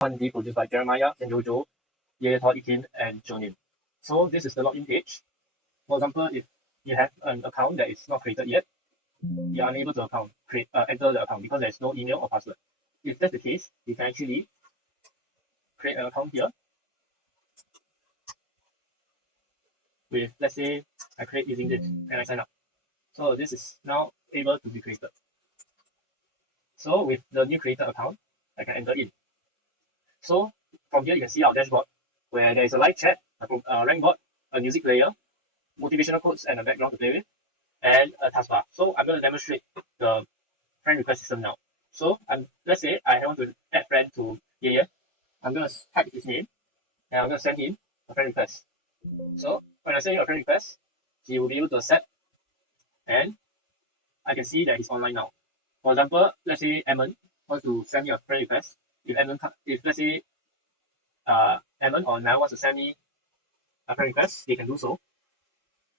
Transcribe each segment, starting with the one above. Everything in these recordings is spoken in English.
1D produced by Jeremiah and Jojo, Yetor, Ikin, and Jonin. So this is the login page. For example, if you have an account that is not created yet, you are unable to enter the account because there is no email or password. If that's the case, you can actually create an account here with, let's say, I create using this and I sign up. So this is now able to be created. So with the new created account, I can enter in. So from here, you can see our dashboard where there is a live chat, a rank board, a music player, motivational quotes and a background to play with, and a taskbar. So I'm going to demonstrate the friend request system now. So let's say I want to add friend to Ye. I'm going to type his name and I'm going to send him a friend request. So when I send him a friend request, he will be able to accept and I can see that he's online now. For example, let's say Eamon wants to send me a friend request. If let's say Eamon or Niall wants to send me a friend request, they can do so.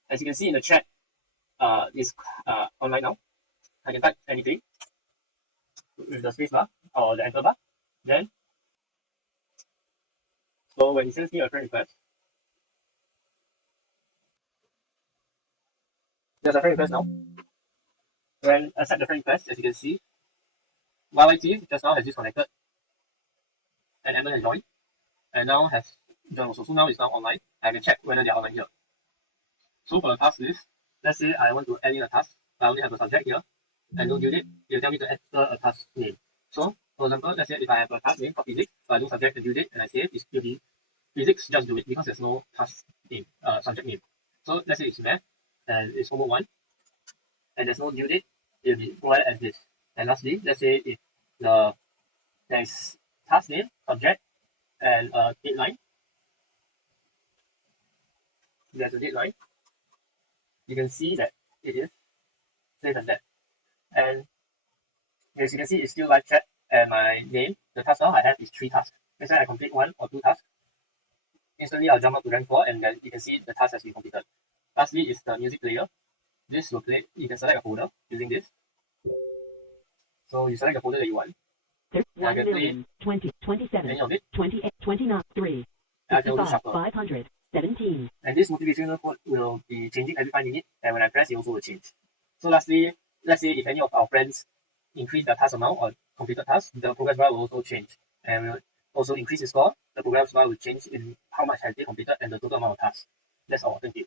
As you can see in the chat, is online now. I can type anything with the space bar or the enter bar. Then, so when he sends me a friend request, there's a friend request now. When I accept the friend request, as you can see, YYT just now has disconnected and Eamon has joined and now has joined also. So now it's now online. I can check whether they're online here. So for the task list, let's say I want to add in a task. I only have a subject here and no due date. It'll tell me to enter a task name. So for example, let's say if I have a task name for physics, so I do subject and due date and I save, it will be physics, just do it because there's no task name, subject name. So let's say it's math and it's homework 1 and there's no due date, it will be provided as this. And lastly, let's say if there is task name, subject, and deadline. There's a deadline. You can see that it is saved as that. And as you can see, it's still live chat and my name, the task now I have is 3 tasks. Let's say I complete 1 or 2 tasks. Instantly I'll jump up to rank 4 and then you can see the task has been completed. Lastly is the music player. This will play, you can select a folder using this. So you select the folder that you want. 1,000,000, 20, 27, any of it. 28, 29, 3, 55, 517. And this motivational quote will be changing every 5 minutes, and when I press, it also will change. So lastly, let's say if any of our friends increase the task amount or completed task, the progress bar will also change. And will also increase the score, the progress bar will change in how much has they completed and the total amount of tasks. That's all. Thank you.